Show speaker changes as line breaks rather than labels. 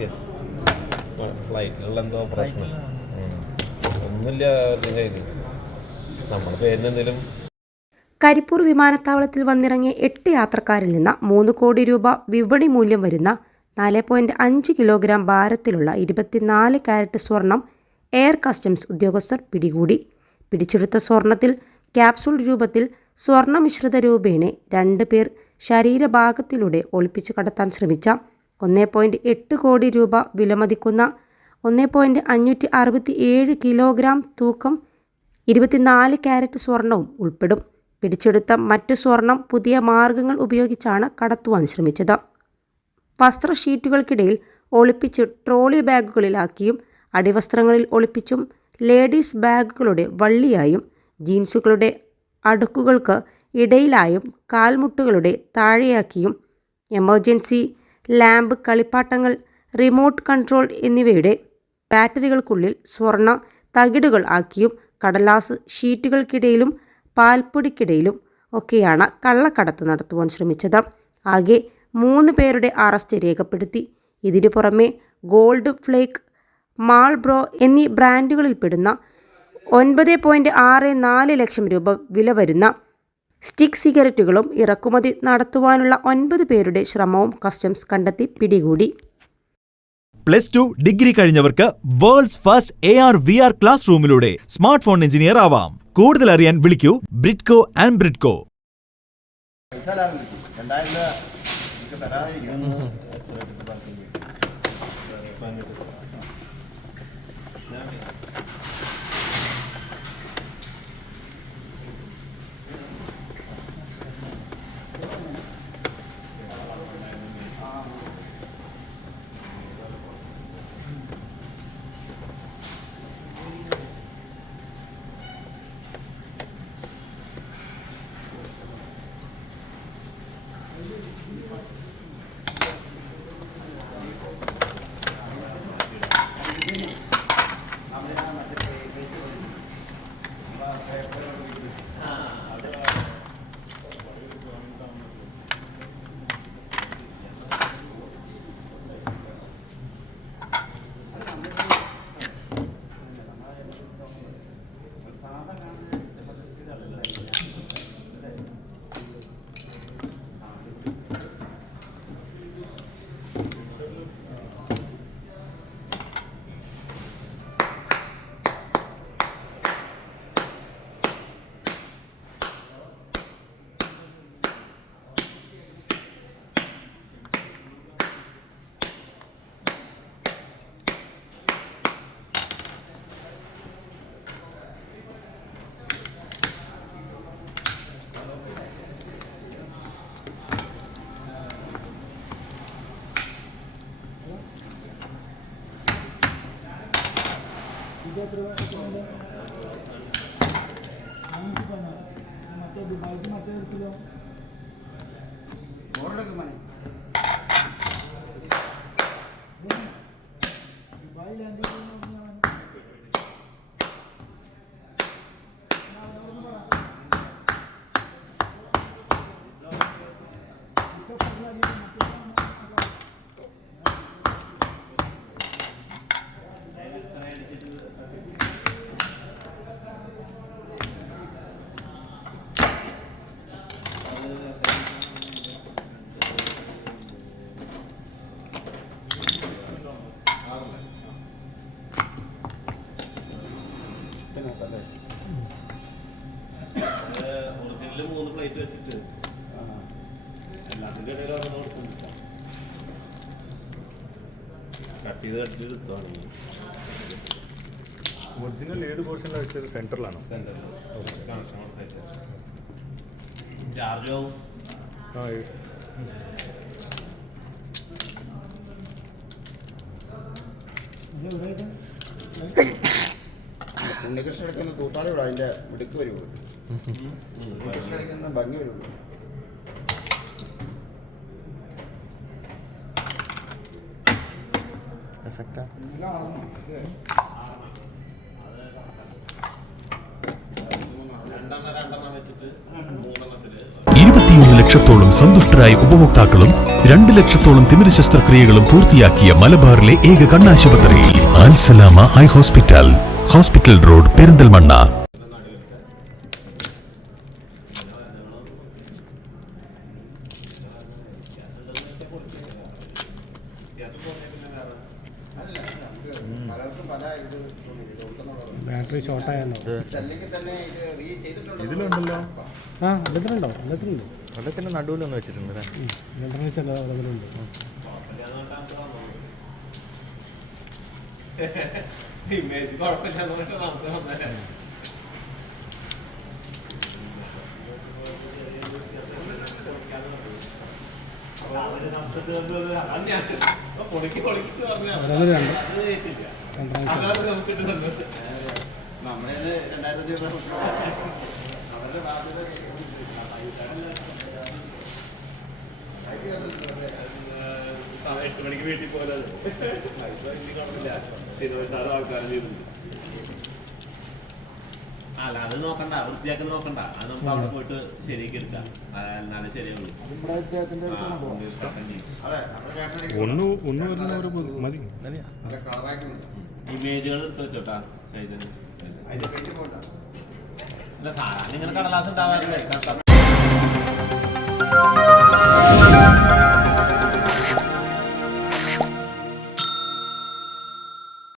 മതിയോ? ഫ്ലൈറ്റിലുള്ള എന്തോ പ്രശ്നം. ഒന്നുമില്ല അവരുടെ കയ്യിൽ നമ്മുടെ പേരിനെന്തെങ്കിലും
കരിപ്പൂർ വിമാനത്താവളത്തിൽ വന്നിറങ്ങിയ എട്ട് യാത്രക്കാരിൽ നിന്ന് മൂന്ന് കോടി രൂപ വിപണി മൂല്യം വരുന്ന നാല് പോയിന്റ് അഞ്ച് കിലോഗ്രാം ഭാരത്തിലുള്ള ഇരുപത്തിനാല് കാരറ്റ് സ്വർണം എയർ കസ്റ്റംസ് ഉദ്യോഗസ്ഥർ പിടികൂടി. പിടിച്ചെടുത്ത സ്വർണത്തിൽ ക്യാപ്സൂൾ രൂപത്തിൽ സ്വർണമിശ്രിത രൂപേണെ രൂപേണ രണ്ട് പേർ ശരീരഭാഗത്തിലൂടെ ഒളിപ്പിച്ചു കടത്താൻ ശ്രമിച്ച ഒന്നേ പോയിന്റ് എട്ട് കോടി രൂപ വിലമതിക്കുന്ന ഒന്നേ പോയിന്റ് അഞ്ഞൂറ്റി അറുപത്തി ഏഴ് കിലോഗ്രാം തൂക്കം ഇരുപത്തിനാല് ക്യാരറ്റ് സ്വർണവും ഉൾപ്പെടും. പിടിച്ചെടുത്ത മറ്റു സ്വർണം പുതിയ മാർഗങ്ങൾ ഉപയോഗിച്ചാണ് കടത്തുവാൻ ശ്രമിച്ചത്. വസ്ത്ര ഷീറ്റുകൾക്കിടയിൽ ഒളിപ്പിച്ച് ട്രോളി ബാഗുകളിലാക്കിയും അടിവസ്ത്രങ്ങളിൽ ഒളിപ്പിച്ചും ലേഡീസ് ബാഗുകളുടെ വള്ളിയായും ജീൻസുകളുടെ അടുക്കുകൾക്ക് ഇടയിലായും കാൽമുട്ടുകളുടെ താഴെയാക്കിയും എമർജൻസി ലാമ്പ് കളിപ്പാട്ടങ്ങൾ റിമോട്ട് കൺട്രോൾ എന്നിവയുടെ ബാറ്ററികൾക്കുള്ളിൽ സ്വർണ തകിടുകൾ ആക്കിയും കടലാസ് ഷീറ്റുകൾക്കിടയിലും പാൽപ്പൊടിക്കിടയിലും ഒക്കെയാണ് കള്ളക്കടത്ത് നടത്തുവാൻ ശ്രമിച്ചത്. ആകെ മൂന്ന് പേരുടെ അറസ്റ്റ് രേഖപ്പെടുത്തി. ഇതിനു പുറമെ ഗോൾഡ് ഫ്ലേക്ക് മാൾബ്രോ എന്നീ ബ്രാൻഡുകളിൽപ്പെടുന്ന ഒൻപത് പോയിന്റ് ആറ് നാല് ലക്ഷം രൂപ വില വരുന്ന സ്റ്റിക്ക് സിഗരറ്റുകളും ഇറക്കുമതി നടത്തുവാനുള്ള ഒൻപത് പേരുടെ ശ്രമവും കസ്റ്റംസ് കണ്ടെത്തി പിടികൂടി.
Plus two degree കഴിഞ്ഞവർക്ക് world's first A R V R class റൂമിലൂടെ smart phone engineer ആവാം. കൂടുതൽ അറിയാൻ വിളിക്കൂ ബ്രിഡ്കോ ആൻഡ് ബ്രിഡ്കോ.
പൈസ ലാഭം കിട്ടി രണ്ടായിരം രൂപ എനിക്ക് തരാതിരിക്കാം
മൂന്ന് പ്ലേറ്റ് വെച്ചിട്ട്. എല്ലാത്തിന്റെ ഇടയിൽ ഒരെണ്ണം കൊടുക്കുന്നുണ്ട് കട്ട് ചെയ്ത് കട്ട് ചെയ്ത് എടുത്തോണെങ്കിൽ
ഒറിജിനൽ ഏത് പോർഷനിലാണ് വെച്ചത്? സെന്ററിലാണോ
ചാർജോ
ആ
ഉണ്ണികൃഷ്ണൻ എടുക്കുന്ന തൂത്താളി വിടാം അതിന്റെ മിടുക്ക് വരുള്ളൂ ഉണ്ണികൃഷ്ണൻ എടുക്കുന്ന ഭംഗി വരുള്ളൂ
ഇരുപത്തിയൊന്ന് ലക്ഷത്തോളം ലക്ഷത്തോളം സന്തുഷ്ടരായ ഉപഭോക്താക്കളും രണ്ട് ലക്ഷത്തോളം തിമിര ശസ്ത്രക്രിയകളും പൂർത്തിയാക്കിയ മലബാറിലെ ഏക കണ്ണാശുപത്രിയിൽ Alsalama eye hospital. Hospital road Perinthalmanna.
Battery ഷോർട്ടായാലോ?
അല്ലെങ്കിൽ തന്നെ ഇത് റീ ചെയ്തിട്ടുണ്ടോ
ഇതിലുണ്ടല്ലോ.
ആ അതിലുണ്ടോ അതിലുണ്ടോ
വെള്ളത്തിന്റെ നടുവിലൊന്ന് വെച്ചിട്ടുണ്ട് അല്ലേ?
ഇലക്ട്രോണിക്സ് എല്ലാ എല്ലാത്തിനുണ്ട്
ഇമേജ് കുഴപ്പമില്ല നമുക്ക് വന്നേ പൊളിക്ക് പൊളിക്ക് പറഞ്ഞു
ഓരോന്നിന് രണ്ട്
അത് കേട്ടില്ല
ഇലക്ട്രോണിക്സ്
അതാണ് നമുക്ക് ഇട്ടുള്ളത്
നമ്മളേത് രണ്ടായിരത്തി അവരുടെ ബാധ്യത
എട്ട് മണിക്ക് വീട്ടിൽ ചെയ്തിട്ടുണ്ട് അല്ല അത് നോക്കണ്ട വൃത്തിയാക്കി നോക്കണ്ട. അത് നമുക്ക് അവിടെ പോയിട്ട് ശരിയാക്കി എടുക്കാം. എന്നാലേ ശരിയാവുള്ളൂ. ഇമേജുകൾ എടുത്ത് വെച്ചോട്ടാ
പോകണ്ട
അല്ല സാധാരണ ഇങ്ങനെ കടലാസ് ഉണ്ടാവാറില്ല?